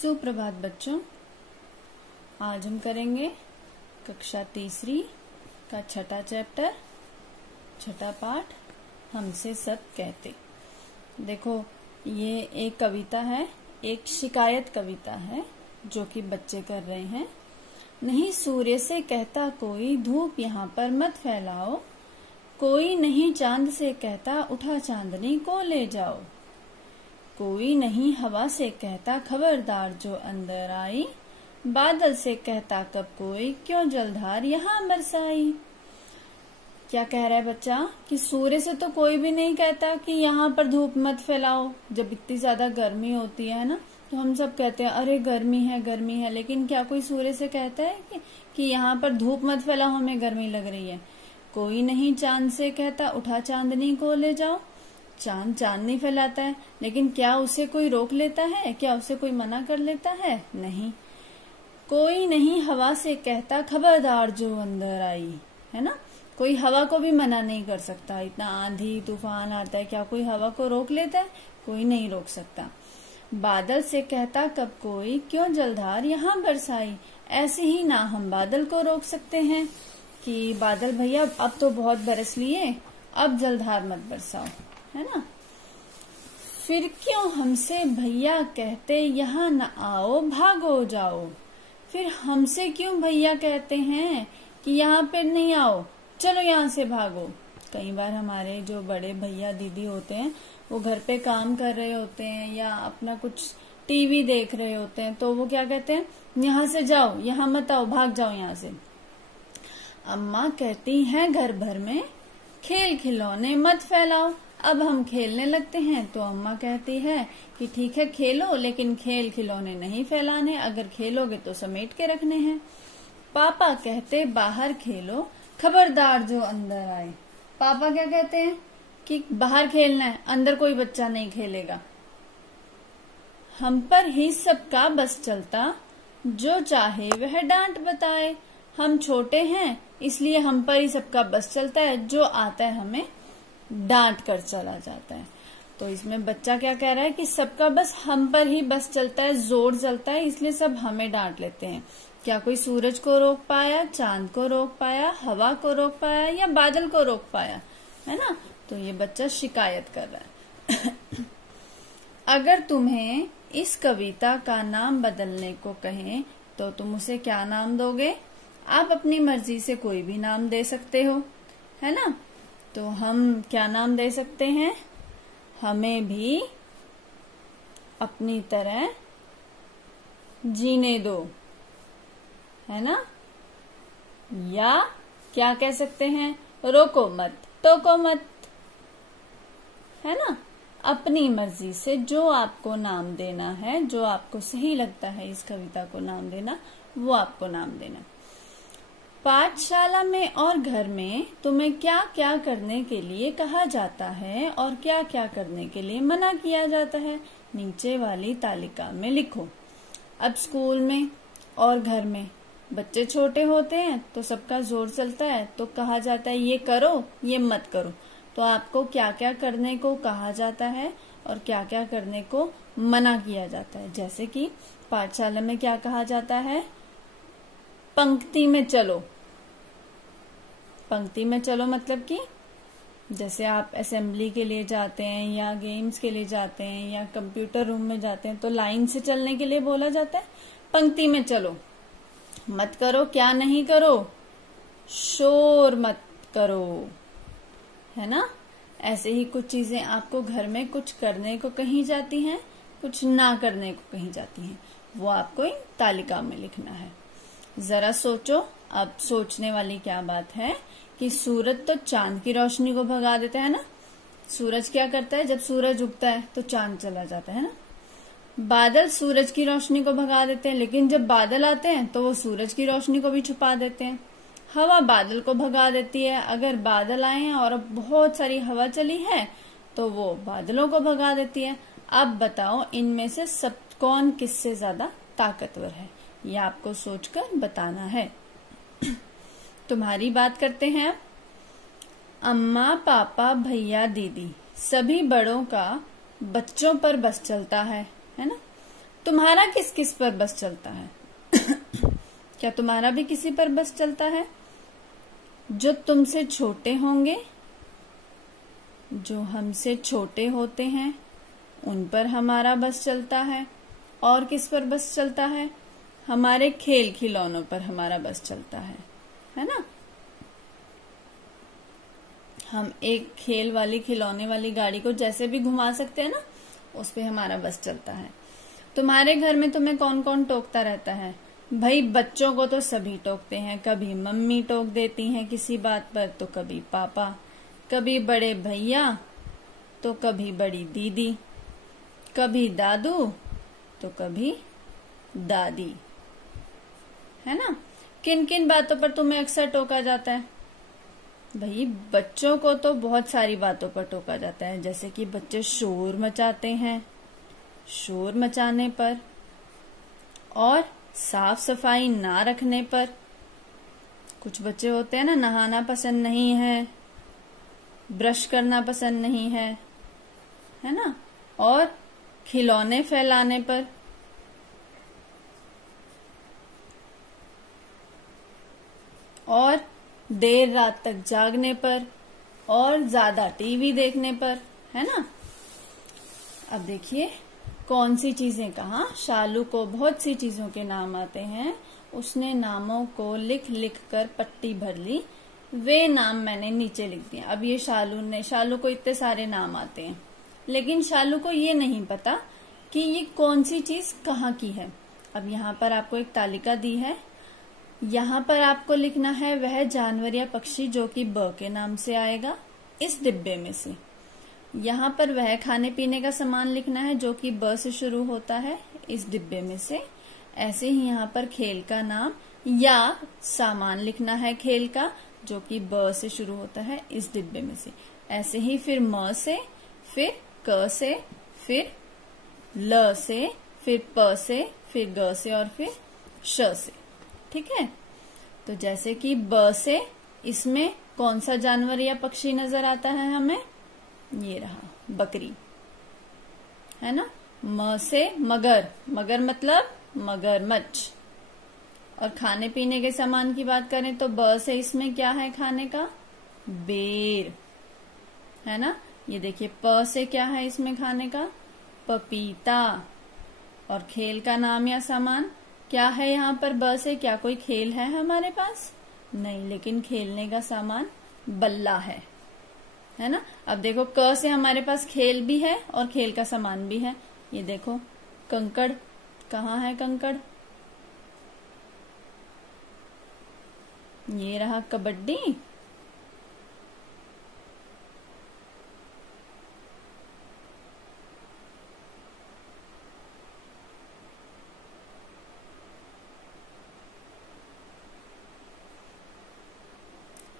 सुप्रभात बच्चों। आज हम करेंगे कक्षा तीसरी का छठा चैप्टर, छठा पाठ, हमसे सब कहते। देखो, ये एक कविता है, एक शिकायत कविता है जो कि बच्चे कर रहे हैं। नहीं सूर्य से कहता कोई, धूप यहाँ पर मत फैलाओ। कोई नहीं चांद से कहता, उठा चांदनी को ले जाओ। कोई नहीं हवा से कहता, खबरदार जो अंदर आई। बादल से कहता कब कोई, क्यों जलधार यहाँ बरसाई। क्या कह रहा है बच्चा कि सूर्य से तो कोई भी नहीं कहता कि यहाँ पर धूप मत फैलाओ। जब इतनी ज्यादा गर्मी होती है ना, तो हम सब कहते हैं अरे गर्मी है, लेकिन क्या कोई सूर्य से कहता है कि यहाँ पर धूप मत फैलाओ, हमें गर्मी लग रही है। कोई नहीं चांद से कहता, उठा चांदनी को ले जाओ। चांद नहीं फैलाता है, लेकिन क्या उसे कोई रोक लेता है? क्या उसे कोई मना कर लेता है? नहीं। कोई नहीं हवा से कहता, खबरदार जो अंदर आई, है ना। कोई हवा को भी मना नहीं कर सकता। इतना आंधी तूफान आता है, क्या कोई हवा को रोक लेता है? कोई नहीं रोक सकता। बादल से कहता कब कोई, क्यों जलधार यहाँ बरसाई। ऐसे ही ना हम बादल को रोक सकते हैं कि बादल भैया अब तो बहुत बरस लिए, अब जलधार मत बरसाओ, है ना। फिर क्यों हमसे भैया कहते, यहाँ न आओ भागो जाओ। फिर हमसे क्यों भैया कहते हैं कि यहाँ पे नहीं आओ, चलो यहाँ से भागो। कई बार हमारे जो बड़े भैया दीदी होते हैं, वो घर पे काम कर रहे होते हैं या अपना कुछ टीवी देख रहे होते हैं, तो वो क्या कहते हैं, यहाँ से जाओ, यहाँ मत आओ, भाग जाओ यहाँ से। अम्मा कहती हैं घर भर में, खेल खिलौने मत फैलाओ। अब हम खेलने लगते हैं तो अम्मा कहती है कि ठीक है खेलो, लेकिन खेल खिलौने नहीं फैलाने, अगर खेलोगे तो समेट के रखने हैं। पापा कहते बाहर खेलो, खबरदार जो अंदर आए। पापा क्या कहते हैं कि बाहर खेलना है, अंदर कोई बच्चा नहीं खेलेगा। हम पर ही सबका बस चलता, जो चाहे वह डांट बताए। हम छोटे हैं इसलिए हम पर ही सबका बस चलता है, जो आता है हमें डांट कर चला जाता है। तो इसमें बच्चा क्या कह रहा है कि सबका बस हम पर ही बस चलता है, जोर चलता है, इसलिए सब हमें डांट लेते हैं। क्या कोई सूरज को रोक पाया, चांद को रोक पाया, हवा को रोक पाया या बादल को रोक पाया, है ना। तो ये बच्चा शिकायत कर रहा है। अगर तुम्हें इस कविता का नाम बदलने को कहें तो तुम उसे क्या नाम दोगे? आप अपनी मर्जी से कोई भी नाम दे सकते हो, है ना। तो हम क्या नाम दे सकते हैं? हमें भी अपनी तरह जीने दो, है ना। या क्या कह सकते हैं, रोको मत, टोको मत, है ना। अपनी मर्जी से जो आपको नाम देना है, जो आपको सही लगता है इस कविता को नाम देना, वो आपको नाम देना। पाठशाला में और घर में तुम्हें क्या क्या करने के लिए कहा जाता है और क्या क्या करने के लिए मना किया जाता है, नीचे वाली तालिका में लिखो। अब स्कूल में और घर में बच्चे छोटे होते हैं तो सबका जोर चलता है, तो कहा जाता है ये करो, ये मत करो। तो आपको क्या क्या करने को कहा जाता है और क्या क्या करने को मना किया जाता है। जैसे कि पाठशाला में क्या कहा जाता है, पंक्ति में चलो। पंक्ति में चलो मतलब कि जैसे आप असेंबली के लिए जाते हैं या गेम्स के लिए जाते हैं या कंप्यूटर रूम में जाते हैं, तो लाइन से चलने के लिए बोला जाता है पंक्ति में चलो। मत करो, क्या नहीं करो, शोर मत करो, है ना। ऐसे ही कुछ चीजें आपको घर में कुछ करने को कही जाती हैं, कुछ ना करने को कही जाती हैं, वो आपको इन तालिका में लिखना है। जरा सोचो, अब सोचने वाली क्या बात है कि सूरज तो चांद की रोशनी को भगा देता है ना। सूरज क्या करता है, जब सूरज उगता है तो चांद चला जाता है ना। बादल सूरज की रोशनी को भगा देते हैं, लेकिन जब बादल आते हैं तो वो सूरज की रोशनी को भी छुपा देते हैं। हवा बादल को भगा देती है, अगर बादल आए हैं और अब बहुत सारी हवा चली है तो वो बादलों को भगा देती है। अब बताओ इनमें से सब कौन किससे ज्यादा ताकतवर है, ये आपको सोचकर बताना है। तुम्हारी बात करते हैं। अम्मा पापा भैया दीदी सभी बड़ों का बच्चों पर बस चलता है ना। तुम्हारा किस किस पर बस चलता है? क्या तुम्हारा भी किसी पर बस चलता है? जो तुमसे छोटे होंगे, जो हमसे छोटे होते हैं, उन पर हमारा बस चलता है। और किस पर बस चलता है? हमारे खेल खिलौनों पर हमारा बस चलता है ना? हम एक खेल वाली खिलौने वाली गाड़ी को जैसे भी घुमा सकते हैं ना, उस पे हमारा बस चलता है। तुम्हारे घर में तुम्हें कौन कौन टोकता रहता है? भाई बच्चों को तो सभी टोकते हैं। कभी मम्मी टोक देती हैं किसी बात पर, तो कभी पापा, कभी बड़े भैया, तो कभी बड़ी दीदी, कभी दादू, तो कभी दादी, है ना? किन किन बातों पर तुम्हें अक्सर टोका जाता है? भाई बच्चों को तो बहुत सारी बातों पर टोका जाता है, जैसे कि बच्चे शोर मचाते हैं, शोर मचाने पर, और साफ सफाई ना रखने पर। कुछ बच्चे होते हैं ना, नहाना पसंद नहीं है, ब्रश करना पसंद नहीं है ना? और खिलौने फैलाने पर, और देर रात तक जागने पर, और ज्यादा टीवी देखने पर, है ना? अब देखिए कौन सी चीजें कहा। शालू को बहुत सी चीजों के नाम आते हैं। उसने नामों को लिख लिख कर पट्टी भर ली। वे नाम मैंने नीचे लिख दिए। अब ये शालू को इतने सारे नाम आते हैं, लेकिन शालू को ये नहीं पता कि ये कौन सी चीज कहाँ की है। अब यहाँ पर आपको एक तालिका दी है। यहाँ पर आपको लिखना है वह जानवर या पक्षी जो कि ब के नाम से आएगा इस डिब्बे में से। यहाँ पर वह खाने पीने का सामान लिखना है जो कि ब से शुरू होता है इस डिब्बे में से। ऐसे ही यहाँ पर खेल का नाम या सामान लिखना है खेल का, जो कि ब से शुरू होता है इस डिब्बे में से। ऐसे ही फिर म से, फिर क से, फिर ल से, फिर प से, फिर ग से, और फिर श से। ठीक है? तो जैसे कि ब से, इसमें कौन सा जानवर या पक्षी नजर आता है हमें? ये रहा बकरी, है ना? म से मगर, मगर मतलब मगरमच्छ। और खाने पीने के सामान की बात करें तो ब से इसमें क्या है खाने का? बेर, है ना? ये देखिए प से क्या है इसमें खाने का? पपीता। और खेल का नाम या सामान क्या है यहाँ पर ब से? क्या कोई खेल है हमारे पास? नहीं, लेकिन खेलने का सामान बल्ला है ना? अब देखो क से हमारे पास खेल भी है और खेल का सामान भी है। ये देखो कंकड़, कहाँ है कंकड़? ये रहा कबड्डी।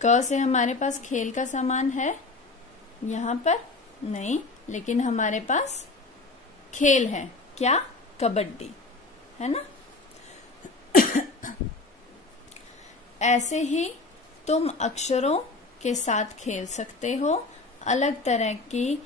क से हमारे पास खेल का सामान है यहाँ पर? नहीं, लेकिन हमारे पास खेल है। क्या? कबड्डी, है ना? ऐसे ही तुम अक्षरों के साथ खेल सकते हो। अलग तरह की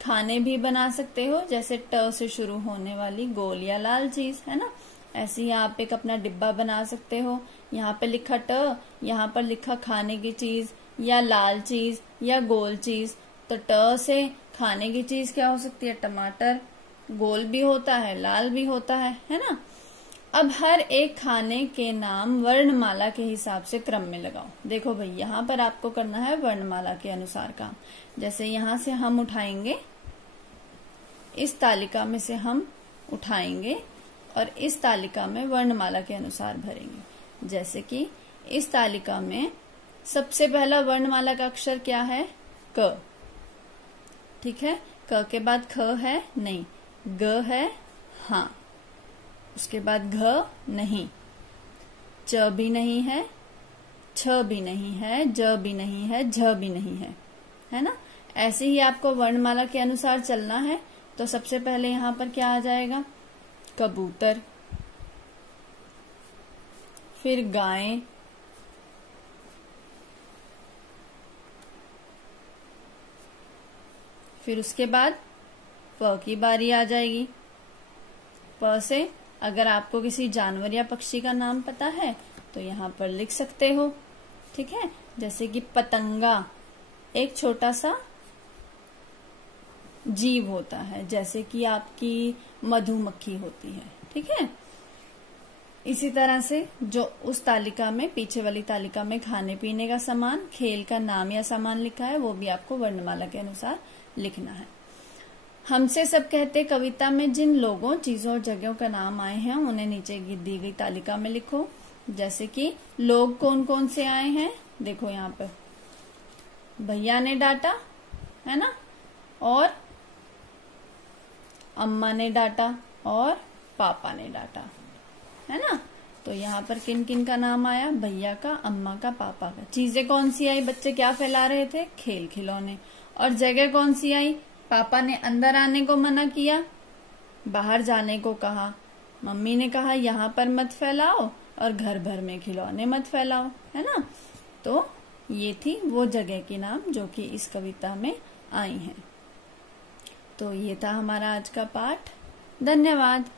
खाने भी बना सकते हो, जैसे ट से शुरू होने वाली गोल या लाल चीज, है ना? ऐसे ही आप एक अपना डिब्बा बना सकते हो। यहाँ पे लिखा ट, यहाँ पर लिखा खाने की चीज या लाल चीज या गोल चीज। तो ट से खाने की चीज क्या हो सकती है? टमाटर। गोल भी होता है, लाल भी होता है ना? अब हर एक खाने के नाम वर्णमाला के हिसाब से क्रम में लगाओ। देखो भाई, यहाँ पर आपको करना है वर्णमाला के अनुसार काम। जैसे यहाँ से हम उठाएंगे, इस तालिका में से हम उठाएंगे और इस तालिका में वर्णमाला के अनुसार भरेंगे। जैसे कि इस तालिका में सबसे पहला वर्णमाला का अक्षर क्या है? क। ठीक है? क के बाद ख है? नहीं। ग है? हाँ। उसके बाद घ नहीं, च भी नहीं है, छ भी नहीं है, ज भी नहीं है, झ भी नहीं है ना? ऐसे ही आपको वर्णमाला के अनुसार चलना है। तो सबसे पहले यहाँ पर क्या आ जाएगा? कबूतर, फिर गाय, फिर उसके बाद प की बारी आ जाएगी। प से अगर आपको किसी जानवर या पक्षी का नाम पता है तो यहाँ पर लिख सकते हो। ठीक है, जैसे कि पतंगा एक छोटा सा जीव होता है, जैसे कि आपकी मधुमक्खी होती है। ठीक है, इसी तरह से जो उस तालिका में, पीछे वाली तालिका में खाने पीने का सामान, खेल का नाम या सामान लिखा है, वो भी आपको वर्णमाला के अनुसार लिखना है। हमसे सब कहते कविता में जिन लोगों, चीजों और जगहों का नाम आए हैं उन्हें नीचे दी गई तालिका में लिखो। जैसे कि लोग कौन कौन से आए हैं, देखो यहाँ पर भैया ने डांटा, है ना, और अम्मा ने डांटा और पापा ने डांटा, है ना। तो यहाँ पर किन किन का नाम आया, भैया का, अम्मा का, पापा का। चीजें कौन सी आई, बच्चे क्या फैला रहे थे, खेल खिलौने। और जगह कौन सी आई, पापा ने अंदर आने को मना किया, बाहर जाने को कहा, मम्मी ने कहा यहाँ पर मत फैलाओ और घर भर में खिलौने मत फैलाओ, है ना। तो ये थी वो जगह की नाम जो कि इस कविता में आई हैं। तो ये था हमारा आज का पाठ। धन्यवाद।